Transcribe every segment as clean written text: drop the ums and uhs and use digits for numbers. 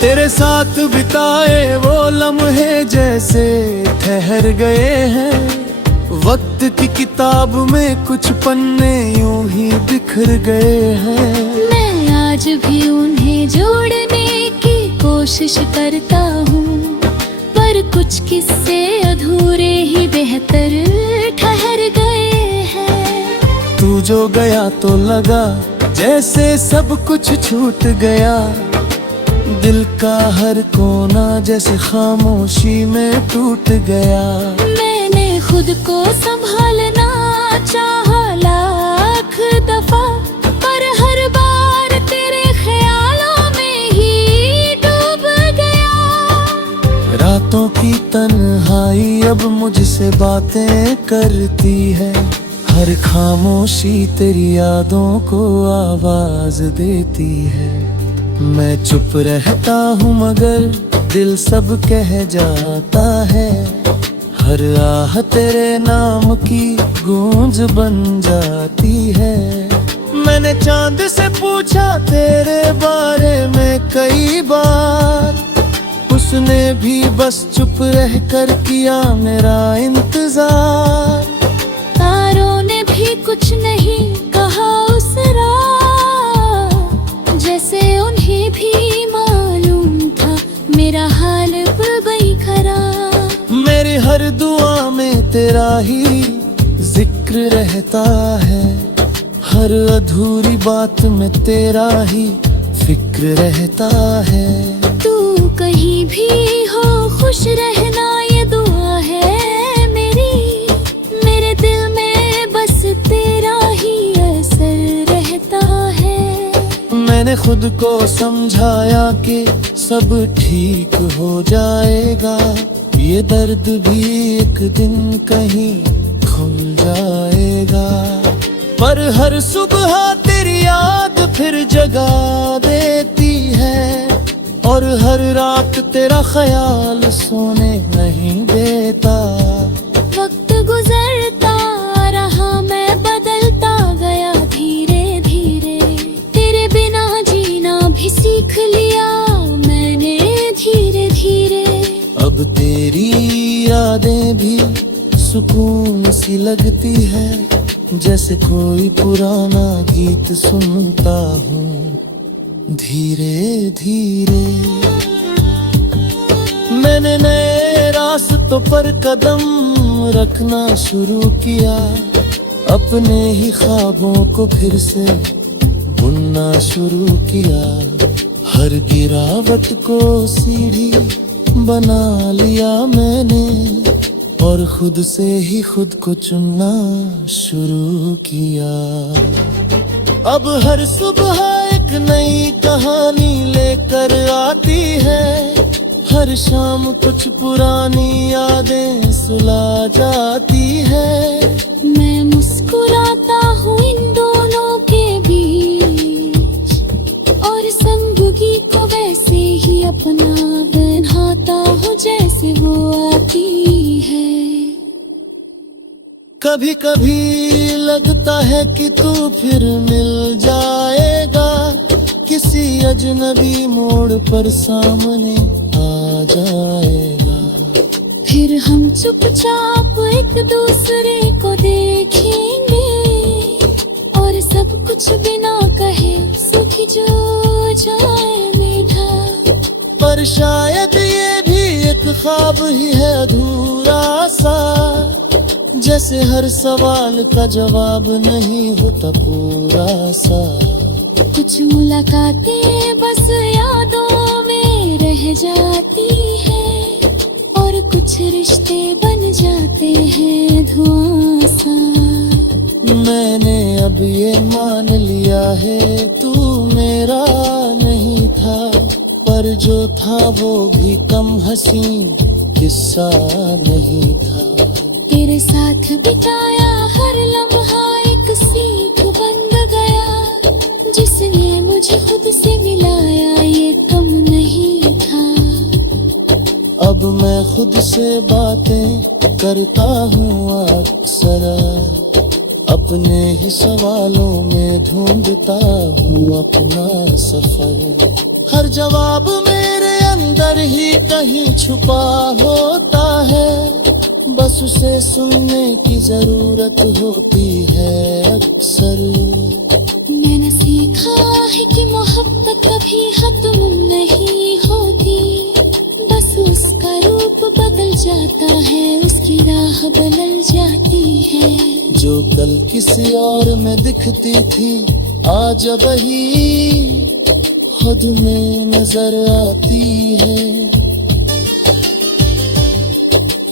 तेरे साथ बिताए वो लम्हे जैसे ठहर गए हैं। वक्त की किताब में कुछ पन्ने यूं ही बिखर गए हैं। मैं आज भी उन्हें जोड़ने की कोशिश करता हूँ, पर कुछ किस्से अधूरे ही बेहतर ठहर गए हैं। तू जो गया तो लगा जैसे सब कुछ छूट गया। दिल का हर कोना जैसे खामोशी में टूट गया। मैंने खुद को संभालना चाहा लाख दफा, पर हर बार तेरे ख्यालों में ही डूब गया। रातों की तन्हाई अब मुझसे बातें करती है। हर खामोशी तेरी यादों को आवाज देती है। मैं चुप रहता हूँ मगर दिल सब कह जाता है। हर आह तेरे नाम की गूंज बन जाती है। मैंने चांद से पूछा तेरे बारे में कई बार, उसने भी बस चुप रह कर किया मेरा इंतजार। तारों ने भी कुछ नहीं कहा उस रात, जैसे उन्हें भी मालूम था मेरा हाल गई खराब। मेरी हर दुआ में तेरा ही जिक्र रहता है। हर अधूरी बात में तेरा ही फिक्र रहता है। तू कहीं भी हो खुश रहना ये दुआ है मेरी। मेरे दिल में बस तेरा ही असर रहता है। मैंने खुद को समझाया कि सब ठीक हो जाएगा। ये दर्द भी एक दिन कहीं खुल जाएगा। पर हर सुबह तेरी याद फिर जगा देती है। और हर रात तेरा ख्याल सोने नहीं देता। वक्त गुजरता रहा, मैं बदलता गया धीरे धीरे। तेरे बिना जीना भी सीख लिया मैंने धीरे धीरे। अब तेरी यादें भी सुकून सी लगती है। जैसे कोई पुराना गीत सुनता हूँ धीरे धीरे। मैंने नए रास्तों पर कदम रखना शुरू किया। अपने ही ख्वाबों को फिर से बुनना शुरू किया। हर गिरावट को सीढ़ी बना लिया मैंने। और खुद से ही खुद को चुनना शुरू किया। अब हर सुबह एक नई कहानी लेकर आती है। हर शाम कुछ पुरानी यादें सुला जाती है। मैं मुस्कुराता हूँ इन दोनों के बीच, और संगी को वैसे ही अपना बनाता हूँ जैसे वो आती है। कभी कभी लगता है कि तू फिर मिल जाएगा। किसी अजनबी मोड़ पर सामने आ जाएगा। फिर हम चुपचाप एक दूसरे को देखेंगे, और सब कुछ बिना कहे सुखी जो जाए मीठा। पर शायद ये भी एक ख्वाब ही है अधूरा सा। जैसे हर सवाल का जवाब नहीं होता पूरा सा। कुछ मुलाकातें बस यादों में रह जाती है, और कुछ रिश्ते बन जाते हैं धुआं सा। मैंने अब ये मान लिया है तू मेरा नहीं था। पर जो था वो भी कम हसीन किस्सा नहीं था। तेरे साथ बिताया हर लम्हा एक सीख बन गया, जिसने मुझे खुद से मिलाया ये कम नहीं था। अब मैं खुद से बातें करता हूँ अक्सर। अपने ही सवालों में ढूंढता हूँ अपना सफर। हर जवाब मेरे कहीं छुपा होता है, बस उसे सुनने की जरूरत होती है अक्सर। मैंने सीखा है कि मोहब्बत कभी खत्म नहीं होती, बस उसका रूप बदल जाता है, उसकी राह बदल जाती है। जो कल किसी और में दिखती थी, आज वही खुद में नजर आती है।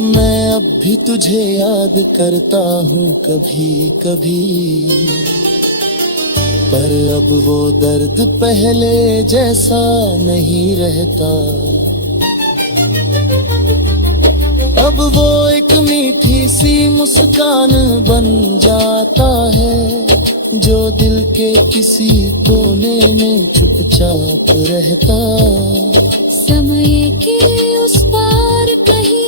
मैं अब भी तुझे याद करता हूँ कभी कभी, पर अब वो दर्द पहले जैसा नहीं रहता। अब वो एक मीठी सी मुस्कान बन जाता है, जो दिल के किसी कोने में चुपचाप रहता। समय के उस पार कहीं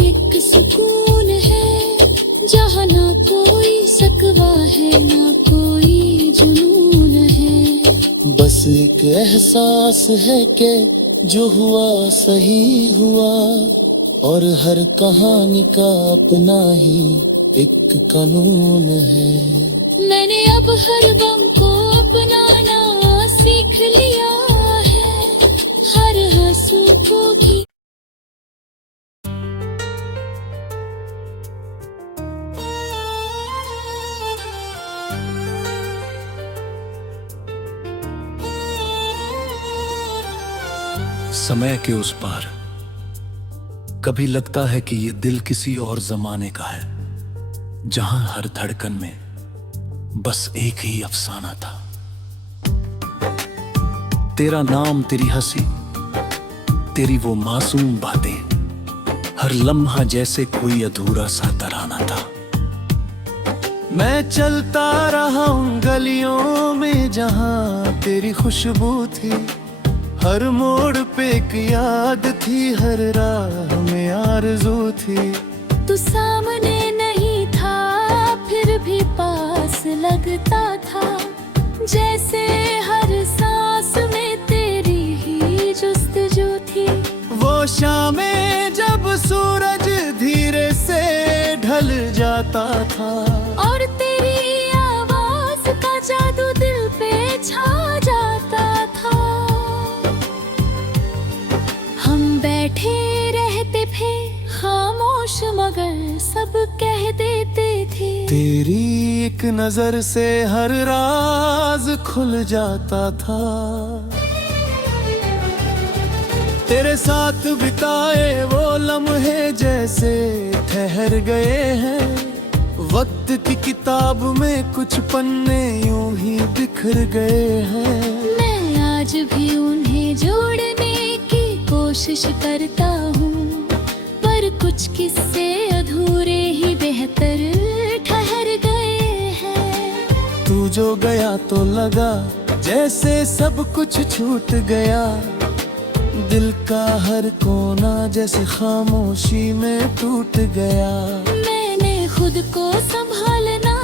एक सुकून है, जहाँ ना कोई शकवा है ना कोई जुनून है। बस एक एहसास है कि जो हुआ सही हुआ, और हर कहानी का अपना ही एक कानून है। मैंने अब हर गम को अपनाना सीख लिया है, हर आंसू को भी। समय के उस पार कभी लगता है कि ये दिल किसी और जमाने का है, जहां हर धड़कन में बस एक ही अफसाना था। तेरा नाम, तेरी हंसी, तेरी वो मासूम बातें, हर लम्हा जैसे कोई अधूरा सा तराना था। मैं चलता रहा उन गलियों में जहां तेरी खुशबू थी, हर मोड़ पे एक याद थी, हर राह में आरज़ू थी। तू सामने नहीं था फिर भी पास लगता था, जैसे हर सांस में तेरी ही जुस्तजू थी। वो शामें जब सूरज धीरे से ढल जाता था, और तेरी आवाज का जादू दिल पे छा जाता था। हम बैठे रहते थे खामोश, मगर सब कह देते थे। तेरी एक नजर से हर राज खुल जाता था। तेरे साथ बिताए वो लम्हे जैसे ठहर गए हैं, वक्त की किताब में कुछ पन्ने यूं ही बिखर गए हैं। मैं आज भी उन्हें जोड़ने की कोशिश करता हूँ, पर कुछ किस्से अधूरे ही बेहतर ठहर गए हैं। तू जो गया तो लगा जैसे सब कुछ छूट गया, दिल का हर कोना जैसे खामोशी में टूट गया। मैंने खुद को संभालना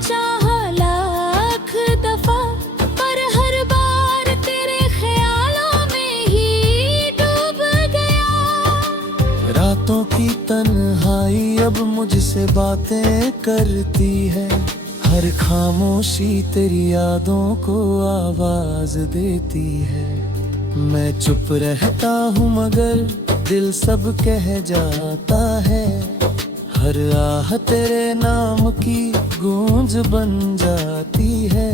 चाहा लाख दफा, पर हर बार तेरे ख्यालों में ही डूब गया। रातों की तन्हाई अब मुझसे बातें करती है, हर खामोशी तेरी यादों को आवाज देती है। मैं चुप रहता हूँ मगर दिल सब कह जाता है, हर आह तेरे नाम की गूंज बन जाती है।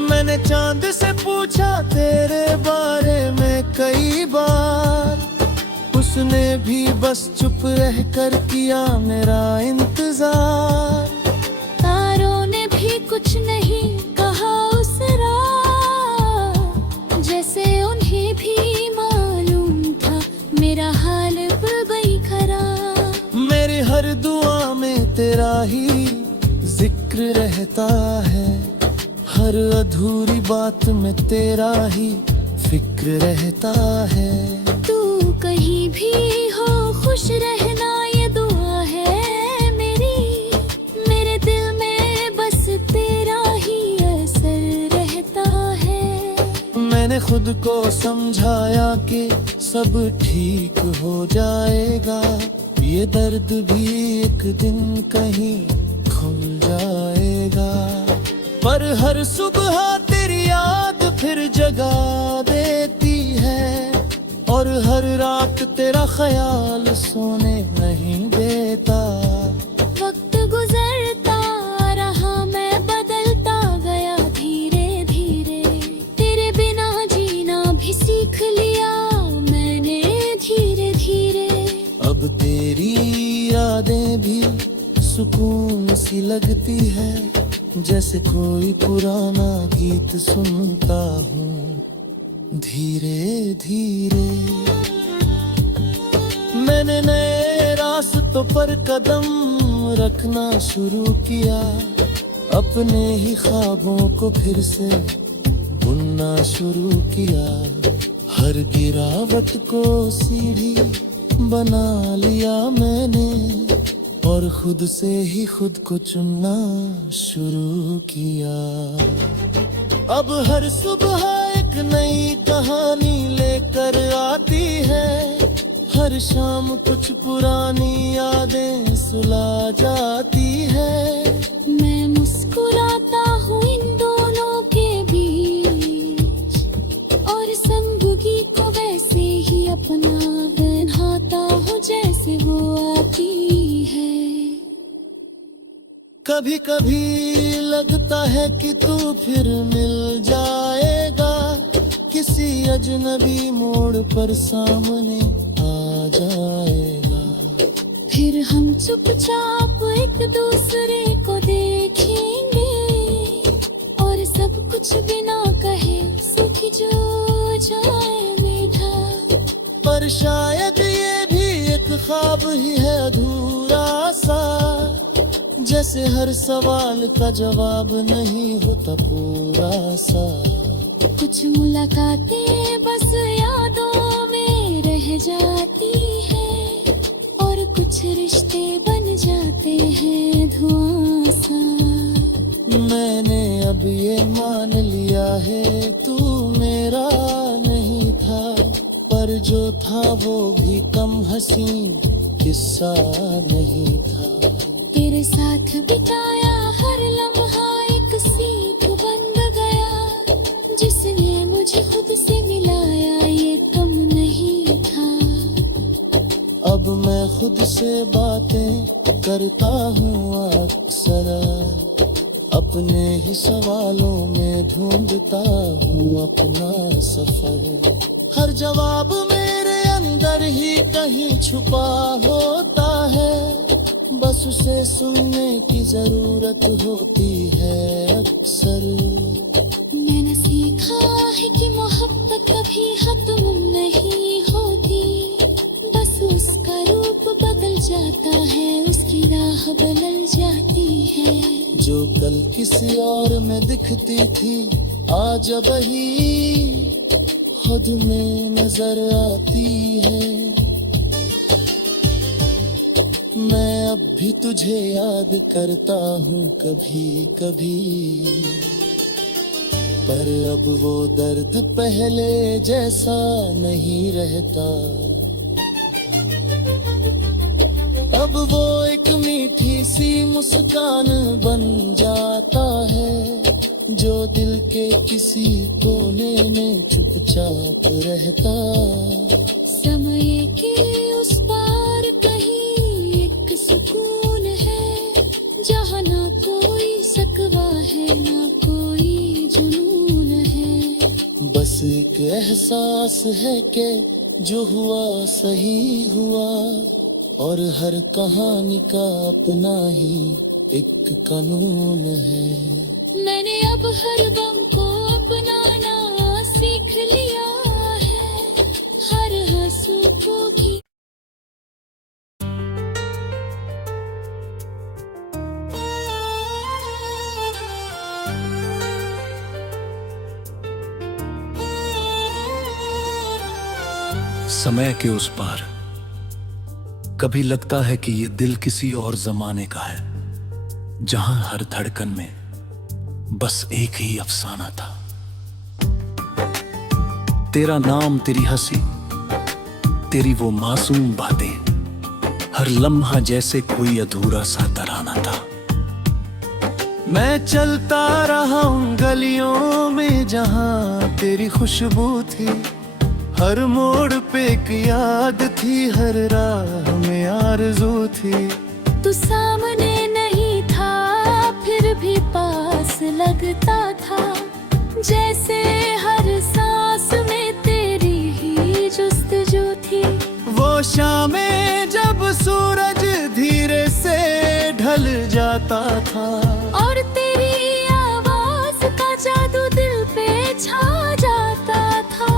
मैंने चांद से पूछा तेरे बारे में कई बार, उसने भी बस चुप रह कर किया मेरा इंतजार। तारों ने भी कुछ नहीं कहा उस रात, जैसे उन्हें भी मालूम था मेरा हाल बड़ी खराब। मेरी हर दुआ में तेरा ही जिक्र रहता है, हर अधूरी बात में तेरा ही फिक्र रहता है। तू कहीं भी हो खुश रहना ये दुआ है मेरी, मेरे दिल में बस तेरा ही असर रहता है। मैंने खुद को समझाया कि सब ठीक हो जाएगा, ये दर्द भी एक दिन कहीं खुल जाएगा। पर हर सुबह तेरी याद फिर जगा देती है, और हर रात तेरा ख्याल सोने नहीं देता। वक्त गुजरता रहा, मैं बदलता गया धीरे धीरे, तेरे बिना जीना भी सीख लिया मैंने धीरे धीरे। अब तेरी यादें भी सुकून सी लगती है, जैसे कोई पुराना गीत सुनता हूँ धीरे धीरे। मैंने नए रास्तों पर कदम रखना शुरू किया, अपने ही ख्वाबों को फिर से बुनना शुरू किया। हर गिरावट को सीढ़ी बना लिया मैंने, और खुद से ही खुद को चुनना शुरू किया। अब हर सुबह एक नई कहानी लेकर आती है, हर शाम कुछ पुरानी यादें सुला जाती है। मैं मुस्कुराता हूँ इन दोनों के बीच, और संदूकी को वैसे ही अपना बनाता हूँ जैसे वो आती है। कभी कभी लगता है कि तू फिर मिल जाएगा, किसी अजनबी मोड़ पर सामने आ जाएगा। फिर हम चुपचाप एक दूसरे को देखेंगे, और सब कुछ बिना कहे सूख जो जाए मीठा। पर शायद ये भी एक ख्वाब ही है अधूरा सा, जैसे हर सवाल का जवाब नहीं होता पूरा सा। कुछ मुलाकातें बस यादों में रह जाती है, और कुछ रिश्ते बन जाते हैं धुआं सा। मैंने अब ये मान लिया है तू मेरा नहीं था, पर जो था वो भी कम हसीन किस्सा नहीं था। तेरे साथ बिताया हर लम्हा एक सीख बन गया, जिसने मुझे खुद से मिलाया ये कम नहीं था। अब मैं खुद से बातें करता हूँ अक्सर, अपने ही सवालों में ढूंढता हूँ अपना सफर। हर जवाब मेरे अंदर ही कहीं छुपा होता है, बस उसे सुनने की जरूरत होती है अक्सर। मैंने सीखा है कि मोहब्बत कभी खत्म नहीं होती, बस उसका रूप बदल जाता है, उसकी राह बदल जाती है। जो कल किसी और में दिखती थी आज वही खुद में नजर आती है। मैं अब भी तुझे याद करता हूँ कभी कभी, पर अब वो दर्द पहले जैसा नहीं रहता। अब वो एक मीठी सी मुस्कान बन जाता है, जो दिल के किसी कोने में चुपचाप रहता। समय के उस पार कहीं एक सुकून है, जहाँ ना कोई शकवा है ना कोई जुनून है। बस एक एहसास है कि जो हुआ सही हुआ, और हर कहानी का अपना ही एक कानून है। मैंने अब हर गम को अपनाना सीख लिया है, हर आंसू को भी। समय के उस पार कभी लगता है कि ये दिल किसी और जमाने का है, जहां हर धड़कन में बस एक ही अफसाना था। तेरा नाम, तेरी हंसी, तेरी वो मासूम बातें, हर लम्हा जैसे कोई अधूरा सा तराना था। मैं चलता रहा उन गलियों में जहाँ तेरी खुशबू थी, हर मोड़ पे एक याद थी, हर राह में आरज़ू थी। तू सामने नहीं था फिर भी पास लगता था, जैसे हर सांस में तेरी ही जुस्तजू थी। वो शामें जब सूरज धीरे से ढल जाता था, और तेरी आवाज का जादू दिल पे छा जाता था।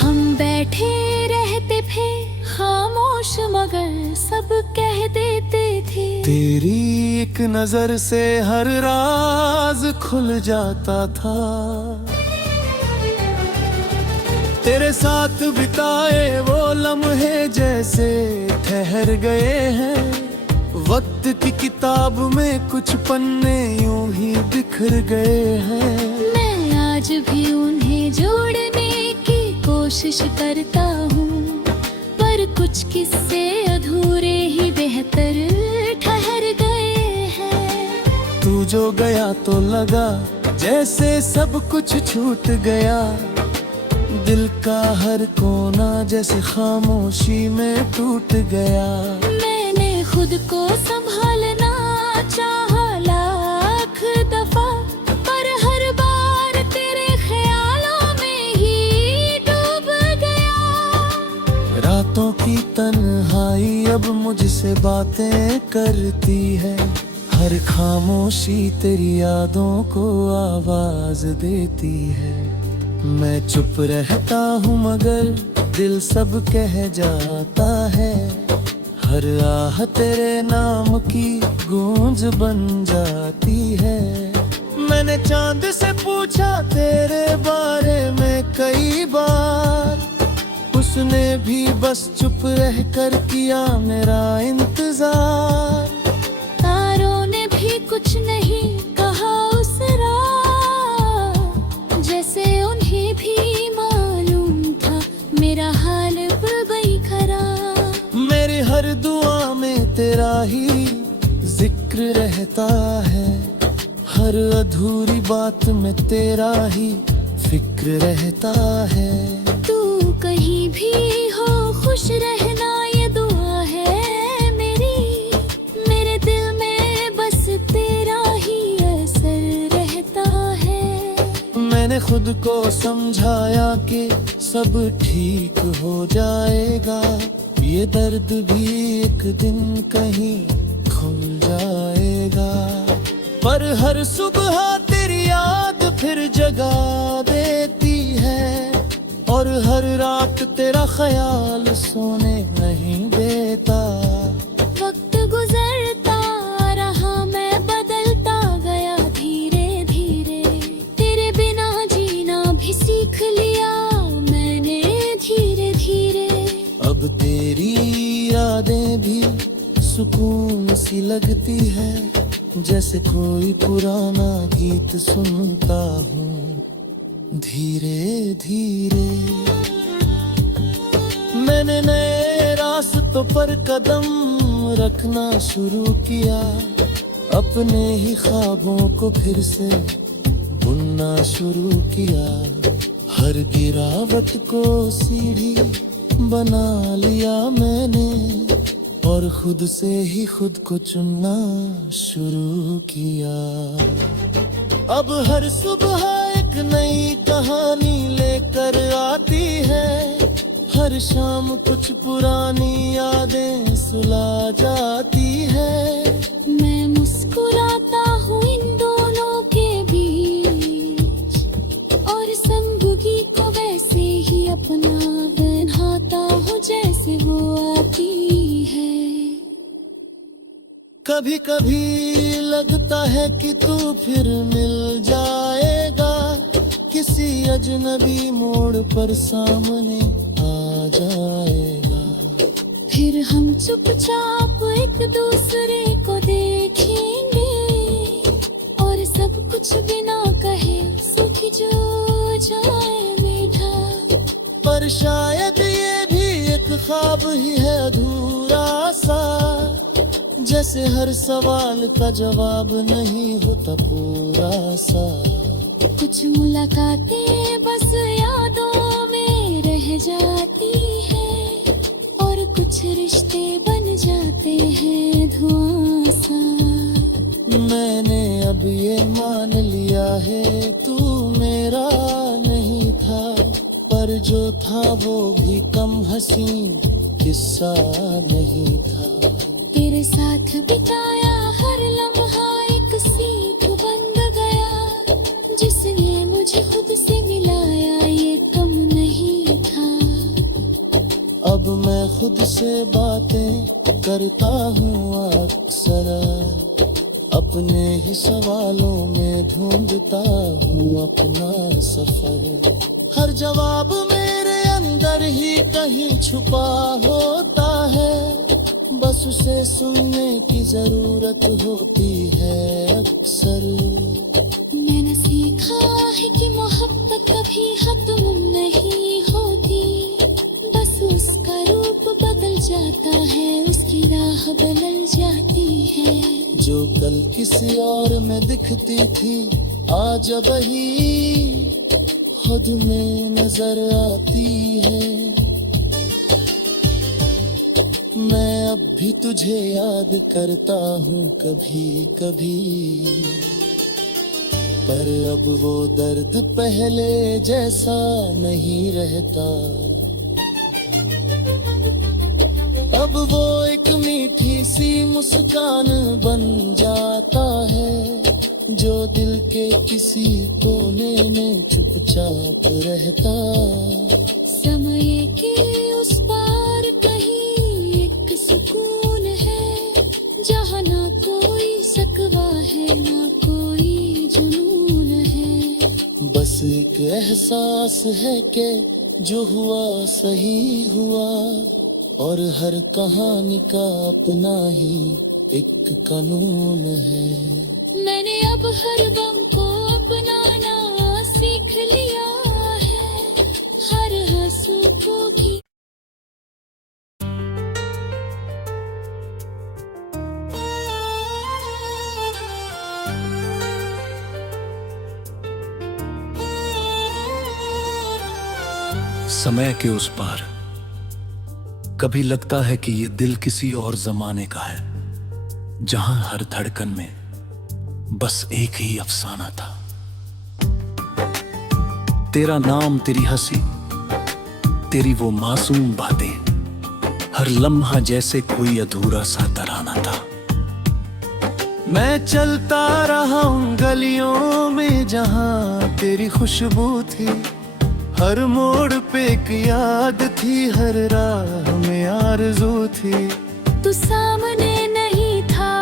हम बैठे रहते थे खामोश मगर सब कह देते थे। तेरी एक नजर से हर राज खुल जाता था। तेरे साथ बिताए वो लम्हे जैसे ठहर गए हैं, वक्त की किताब में कुछ पन्ने यूं ही बिखर गए हैं। मैं आज भी उन्हें जोड़ने की कोशिश करता हूँ, पर कुछ किस्से अधूरे ही बेहतर ठहर गए हैं। तू जो गया तो लगा जैसे सब कुछ छूट गया, दिल का हर कोना जैसे खामोशी में टूट गया। मैंने खुद को संभालना चाहा लाख दफा, पर हर बार तेरे ख्यालों में ही डूब गया। रातों की तन्हाई अब मुझसे बातें करती है, हर खामोशी तेरी यादों को आवाज देती है। मैं चुप रहता हूँ मगर दिल सब कह जाता है, हर आह तेरे नाम की गूंज बन जाती है। मैंने चांद से पूछा तेरे बारे में कई बार, उसने भी बस चुप रह कर किया मेरा इंतजार। तारों ने भी कुछ नहीं कहा उस रात, जैसे उन्हें भी मालूम था मेरा हाल वही खराब। मेरी हर दुआ में तेरा ही जिक्र रहता है, हर अधूरी बात में तेरा ही फिक्र रहता है। तू कहीं भी हो खुश रहना ये दुआ है मेरी, मेरे दिल में बस तेरा ही असर रहता है। मैंने खुद को समझाया कि सब ठीक हो जाएगा, ये दर्द भी एक दिन कहीं खुल जाएगा। पर हर सुबह तेरी याद फिर जगा देती है, और हर रात तेरा ख्याल सोने नहीं देता। वक्त गुजरता रहा मैं बदलता गया धीरे धीरे, तेरे बिना जीना भी सीख लिया मैंने धीरे धीरे। अब तेरी यादें भी सुकून सी लगती है, जैसे कोई पुराना गीत सुनता हूँ धीरे धीरे। मैंने नए रास्तों पर कदम रखना शुरू किया, अपने ही ख्वाबों को फिर से बुनना शुरू किया। हर गिरावट को सीढ़ी बना लिया मैंने, और खुद से ही खुद को चुनना शुरू किया। अब हर सुबह एक नई कहानी लेकर आती है, हर शाम कुछ पुरानी यादें सुला जाती है। मैं मुस्कुराता हूँ इन दोनों के बीच, और संगगी को वैसे ही अपना बनाता हूँ जैसे वो आती है। कभी कभी लगता है कि तू फिर मिल जाएगा, किसी अजनबी मोड़ पर सामने आ जाएगा। फिर हम चुपचाप एक दूसरे को देखेंगे, और सब कुछ बिना कहे सुखी जो जाए मीठा। पर पर शायद ये भी एक ख्वाब ही है अधूरा सा, जैसे हर सवाल का जवाब नहीं होता पूरा सा। कुछ मुलाकातें बस यादों में रह जाती है, और कुछ रिश्ते बन जाते हैं धुआं सा। मैंने अब ये मान लिया है तू मेरा नहीं था, पर जो था वो भी कम हसीन किस्सा नहीं था। तेरे साथ बिताया हर लम्हा एक सीख बन गया, जिसने मुझे खुद से मिलाया ये कम नहीं था। अब मैं खुद से बातें करता हूँ अक्सर, अपने ही सवालों में ढूंढता हूँ अपना सफर। हर जवाब मेरे अंदर ही कहीं छुपा होता है, बस उसे सुनने की जरूरत होती है अक्सर। मैंने सीखा है कि मोहब्बत कभी खत्म नहीं होती, बस उसका रूप बदल जाता है, उसकी राह बदल जाती है। जो कल किसी और में दिखती थी आज वही खुद में नजर आती है। मैं अब भी तुझे याद करता हूँ कभी कभी, पर अब वो दर्द पहले जैसा नहीं रहता। अब वो एक मीठी सी मुस्कान बन जाता है, जो दिल के किसी कोने में चुपचाप रहता। समय के उस पार कहीं एक सुकून है, जहाँ ना कोई शकवा है ना कोई जुनून है। बस एक एहसास है कि जो हुआ सही हुआ, और हर कहानी का अपना ही एक कानून है। मैंने अब हर गम को अपनाना सीख लिया है, हर आंसू को भी। समय के उस पार कभी लगता है कि ये दिल किसी और जमाने का है, जहां हर धड़कन में बस एक ही अफसाना था। तेरा नाम, तेरी हंसी, तेरी वो मासूम बातें, हर लम्हा जैसे कोई अधूरा सा तराना था। मैं चलता रहा उन गलियों में जहां तेरी खुशबू थी, हर मोड़ पे एक याद थी, हर राह में आरज़ू थी। तू सामने नहीं था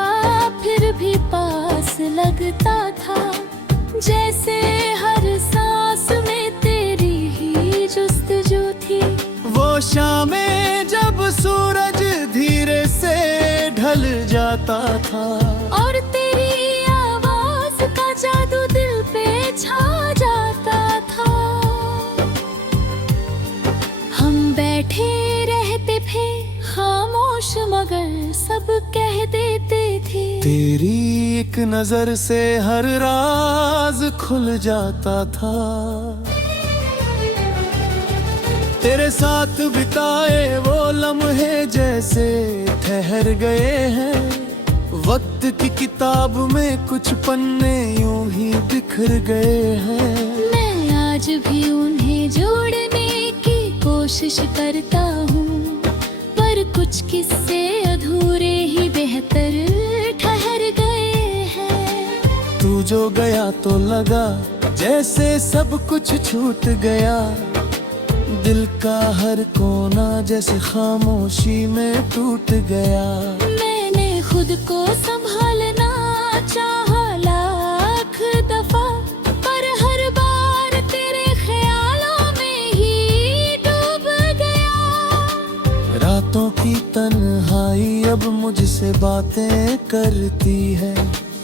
फिर भी पास लगता था, जैसे हर सांस में तेरी ही जुस्तजू थी। वो शामें जब सूरज धीरे से ढल जाता था, और तेरी आवाज का जादू दिल पे छा जाता था। हम बैठे रहते थे खामोश मगर सब कह देते थे। तेरी एक नजर से हर राज खुल जाता था। तेरे साथ बिताए वो लम्हे जैसे ठहर गए हैं, वक्त की किताब में कुछ पन्ने यूं ही बिखर गए हैं। मैं आज भी उन्हें जोड़ने की कोशिश करता हूँ, पर कुछ किस्से अधूरे ही बेहतर ठहर गए हैं। तू जो गया तो लगा जैसे सब कुछ छूट गया, दिल का हर कोना जैसे खामोशी में टूट गया। मैंने खुद को संभालना चाहा लाख दफा, पर हर बार तेरे ख्यालों में ही डूब गया। रातों की तन्हाई अब मुझसे बातें करती है,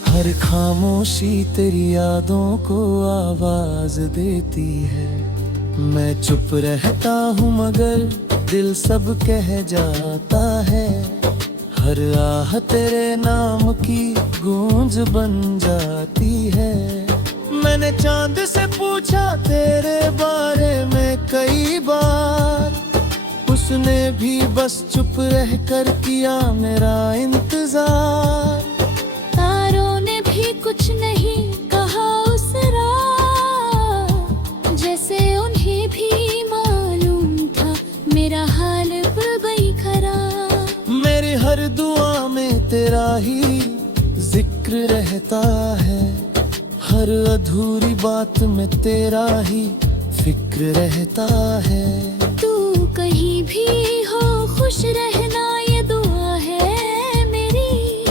हर खामोशी तेरी यादों को आवाज देती है। मैं चुप रहता हूँ मगर दिल सब कह जाता है। हर आह तेरे नाम की गूंज बन जाती है। मैंने चांद से पूछा तेरे बारे में कई बार, उसने भी बस चुप रह कर किया मेरा इंतजार। तारों ने भी कुछ नहीं कहा उस रात, जैसे उन्हें भी मालूम था मेरा हाल गई खराब। मेरी हर दुआ में तेरा ही जिक्र रहता है, हर अधूरी बात में तेरा ही फिक्र रहता है। तू कहीं भी हो खुश रहना ये दुआ है मेरी,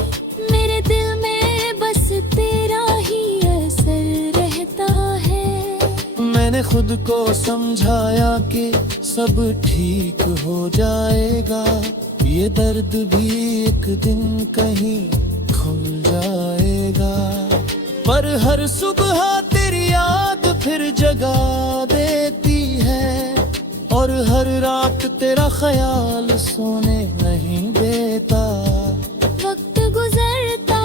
मेरे दिल में बस तेरा ही असर रहता है। मैंने खुद को समझाया कि सब ठीक हो जाएगा, ये दर्द भी एक दिन कहीं खुल जाएगा। पर हर सुबह तेरी याद फिर जगा देती है, और हर रात तेरा ख्याल सोने नहीं देता। वक्त गुजरता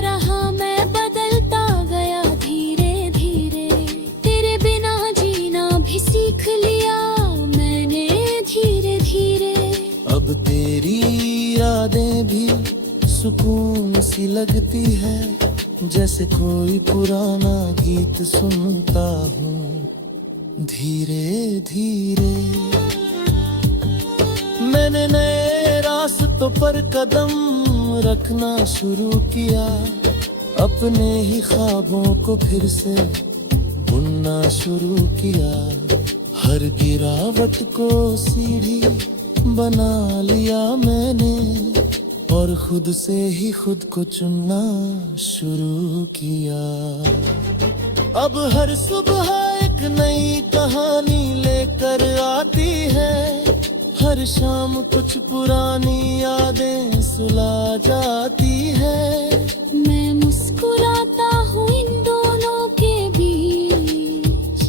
रहा मैं बदलता गया धीरे धीरे, तेरे बिना जीना भी सीख लिया मैंने धीरे धीरे। अब तेरी यादें भी सुकून सी लगती है, जैसे कोई पुराना गीत सुनता हूँ धीरे धीरे। मैंने नए रास्तों पर कदम रखना शुरू किया, अपने ही ख्वाबों को फिर से बुनना शुरू किया। हर गिरावट को सीढ़ी बना लिया मैंने, और खुद से ही खुद को चुनना शुरू किया। अब हर सुबह एक नई कहानी लेकर आती है, हर शाम कुछ पुरानी यादें सुला जाती है। मैं मुस्कुराता हूँ इन दोनों के बीच,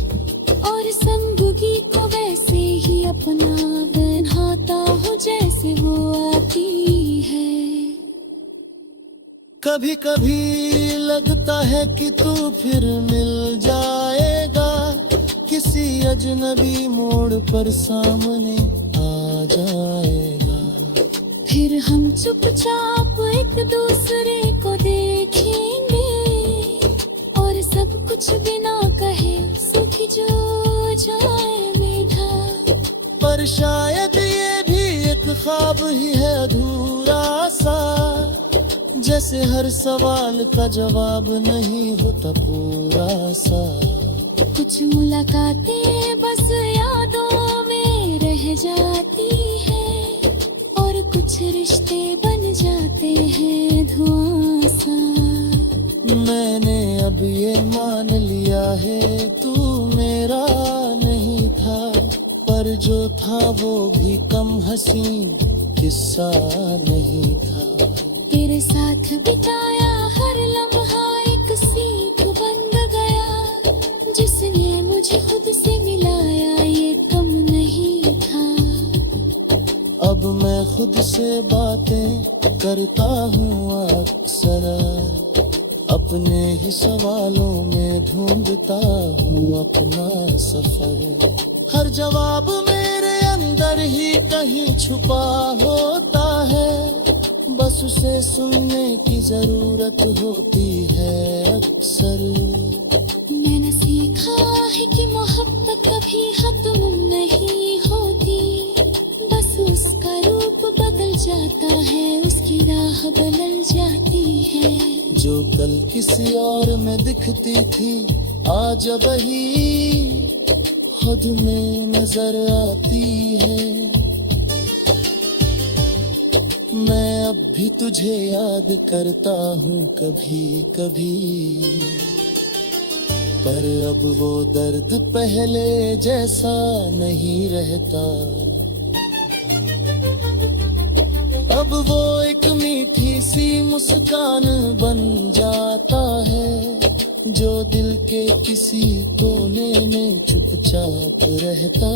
और संगी को वैसे ही अपना बनाता हूँ जैसे वो आती है। कभी कभी लगता है कि तू फिर मिल जाएगा, किसी अजनबी मोड़ पर सामने आ जाएगा। फिर हम चुपचाप एक दूसरे को देखेंगे, और सब कुछ बिना कहे सुख जो जाए मीठा। पर शायद ये भी एक ख्वाब ही है अधूरा सा, जैसे हर सवाल का जवाब नहीं होता पूरा सा। कुछ मुलाकातें बस यादों में रह जाती है, और कुछ रिश्ते बन जाते हैं धुआं सा। मैंने अब ये मान लिया है तू मेरा नहीं था, पर जो था वो भी कम हसीन किस्सा नहीं था। तेरे साथ बिताया हर लम्हा एक सीख बन गया, जिसने मुझे खुद से मिलाया ये कम नहीं था। अब मैं खुद से बातें करता हूँ अक्सर, अपने ही सवालों में ढूंढता हूँ अपना सफर। हर जवाब मेरे अंदर ही कहीं छुपा होता है, बस उसे सुनने की जरूरत होती है अक्सर। मैंने सीखा है कि मोहब्बत कभी खत्म नहीं होती, बस उसका रूप बदल जाता है, उसकी राह बदल जाती है। जो कल किसी और में दिखती थी आज वही खुद में नजर आती है। मैं अब भी तुझे याद करता हूँ कभी कभी, पर अब वो दर्द पहले जैसा नहीं रहता। अब वो एक मीठी सी मुस्कान बन जाता है, जो दिल के किसी कोने में चुपचाप रहता।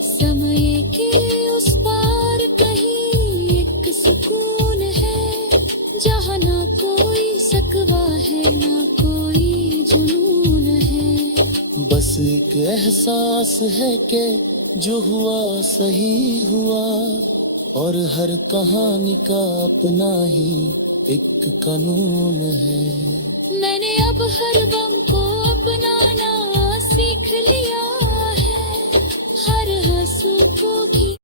समय के उस पार कहीं एक सुकून है, जहाँ ना कोई सकवा है ना कोई जुनून है। बस एक एहसास है कि जो हुआ सही हुआ, और हर कहानी का अपना ही एक कानून है। मैंने अब हर गम